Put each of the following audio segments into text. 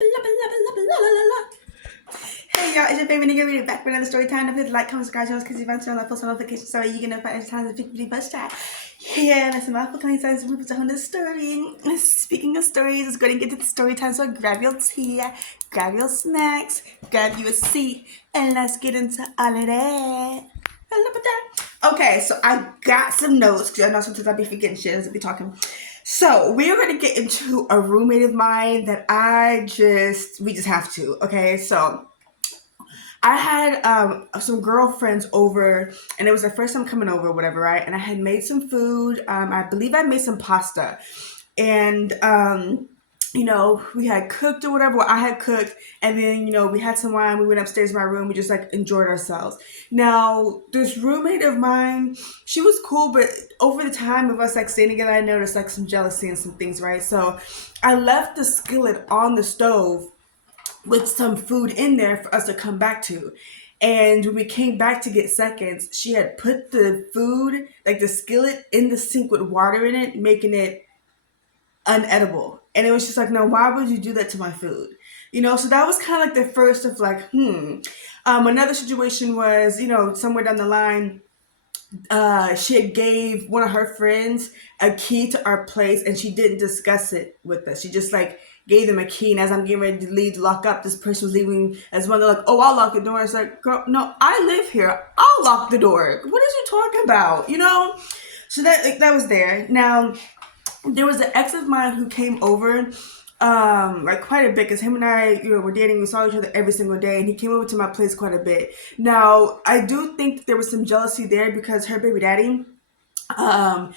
Hey y'all, it's your favorite nigga reading back with another story time. If you like, comment, subscribe, because you've been turn on post notifications so you can notify every time the video first try. Yeah, that's my fucking signs to move on the story. Speaking of stories, let's go and get to the story time. So grab your tea, grab your snacks, grab you a seat, and let's get into all of that. Okay, so I got some notes because I know sometimes I be forgetting shit as I be talking. So we're gonna get into a roommate of mine that we just have to. Okay, so I had some girlfriends over, and it was their first time coming over, whatever, right? And I had made some food. I believe I made some pasta, and we had cooked or whatever. Well, I had cooked, and then we had some wine. We went upstairs in my room. We just like enjoyed ourselves. Now, this roommate of mine, she was cool, but over the time of us like staying together, I noticed like some jealousy and some things, right? So I left the skillet on the stove with some food in there for us to come back to. And when we came back to get seconds, she had put the food, like the skillet, in the sink with water in it, making it unedible. And it was just like, no, why would you do that to my food? So that was kind of like the first of like, Another situation was, somewhere down the line, she had gave one of her friends a key to our place, and she didn't discuss it with us. She just like gave them a key, and as I'm getting ready to leave to lock up, this person was leaving as well. They're like, "Oh, I'll lock the door." It's like, "Girl, no, I live here. I'll lock the door. What is you talking about?" So that was there. Now there was an ex of mine who came over like quite a bit because him and I, were dating. We saw each other every single day, and he came over to my place quite a bit. Now, I do think that there was some jealousy there because her baby daddy, um,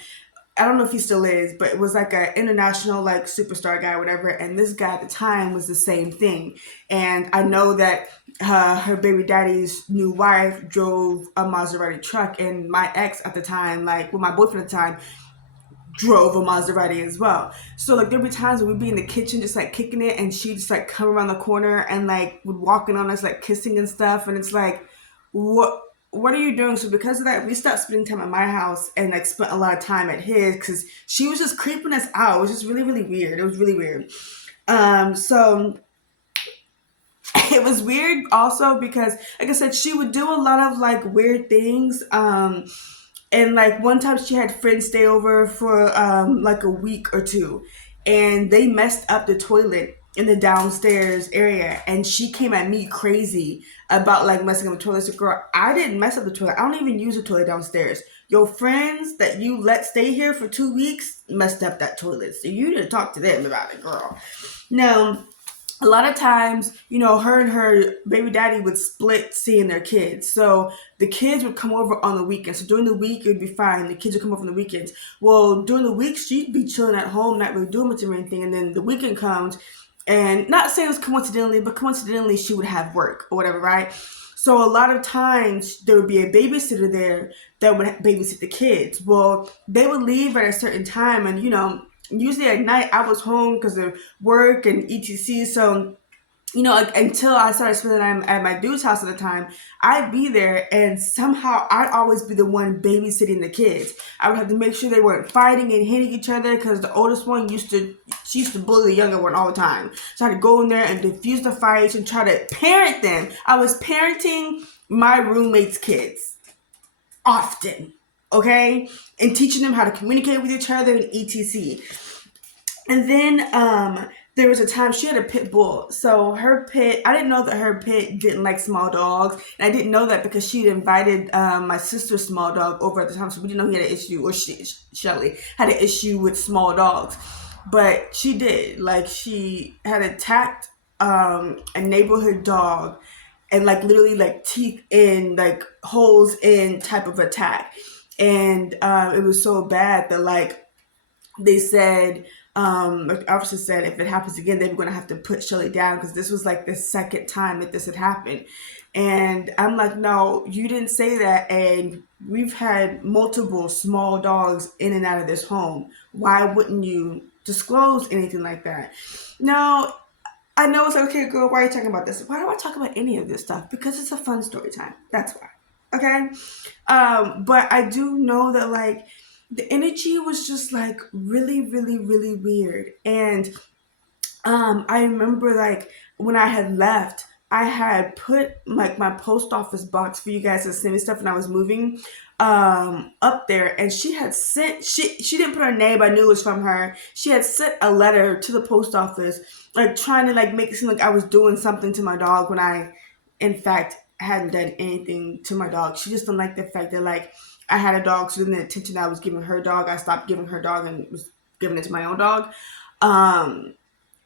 I don't know if he still is, but it was like an international like superstar guy, or whatever. And this guy at the time was the same thing. And I know that her baby daddy's new wife drove a Maserati truck, and my ex at the time, like, well, my boyfriend at the time, drove a Maserati as well. So like there'd be times when we'd be in the kitchen just like kicking it, and she'd just like come around the corner and like would walk in on us like kissing and stuff, and it's like, what are you doing? So because of that, we stopped spending time at my house and like spent a lot of time at his because she was just creeping us out. It was just really, really weird. It was really weird. So it was weird also because, like I said, she would do a lot of like weird things. And like one time she had friends stay over for like a week or two, and they messed up the toilet in the downstairs area, and she came at me crazy about like messing up the toilet. So girl, I didn't mess up the toilet. I don't even use the toilet downstairs. Your friends that you let stay here for 2 weeks messed up that toilet, so you need to talk to them about it, girl. Now, a lot of times, her and her baby daddy would split seeing their kids. So the kids would come over on the weekends. So during the week, it would be fine. The kids would come over on the weekends. Well, during the week, she'd be chilling at home, not really doing much of anything. And then the weekend comes, and not saying it was coincidentally, but coincidentally, she would have work or whatever, right? So a lot of times there would be a babysitter there that would babysit the kids. Well, they would leave at a certain time, and usually at night I was home because of work and etc. So like until I started spending time at my dude's house at the time, I'd be there, and somehow I'd always be the one babysitting the kids. I would have to make sure they weren't fighting and hitting each other because the oldest one she used to bully the younger one all the time. So I had to go in there and diffuse the fights and try to parent them. I was parenting my roommate's kids often, okay, and teaching them how to communicate with each other and etc. And then there was a time she had a pit bull. So her pit, I didn't know that her pit didn't like small dogs. And I didn't know that because she'd invited my sister's small dog over at the time. So we didn't know he had an issue, or Shelly had an issue with small dogs. But she did. Like, she had attacked a neighborhood dog, and like literally like teeth in, like holes in type of attack. And it was so bad that like they said, like the officer said, if it happens again, they were going to have to put Shelly down because this was like the second time that this had happened. And I'm like, no, you didn't say that. And we've had multiple small dogs in and out of this home. Why wouldn't you disclose anything like that? Now, I know it's like, okay, girl, why are you talking about this? Why do I talk about any of this stuff? Because it's a fun story time. That's why. Okay? But I do know that like the energy was just like really, really, really weird. And I remember like when I had left, I had put like my post office box for you guys to send me stuff when I was moving up there, and she had sent she didn't put her name, but I knew it was from her. She had sent a letter to the post office like trying to like make it seem like I was doing something to my dog when I in fact hadn't done anything to my dog. She just didn't like the fact that like I had a dog, so then the attention I was giving her dog, I stopped giving her dog and was giving it to my own dog. Um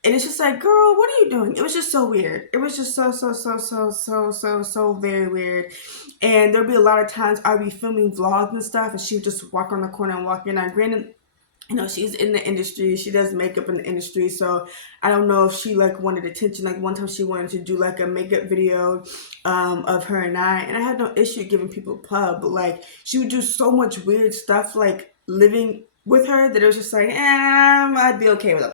and it's just like, girl, what are you doing? It was just so weird. It was just so very weird. And there'd be a lot of times I'd be filming vlogs and stuff, and she would just walk on the corner and walk in. Now, granted, she's in the industry. She does makeup in the industry, so I don't know if she like wanted attention. Like one time, she wanted to do like a makeup video of her and I had no issue giving people pub, but like she would do so much weird stuff, like living with her that it was just like, I'd be okay with it.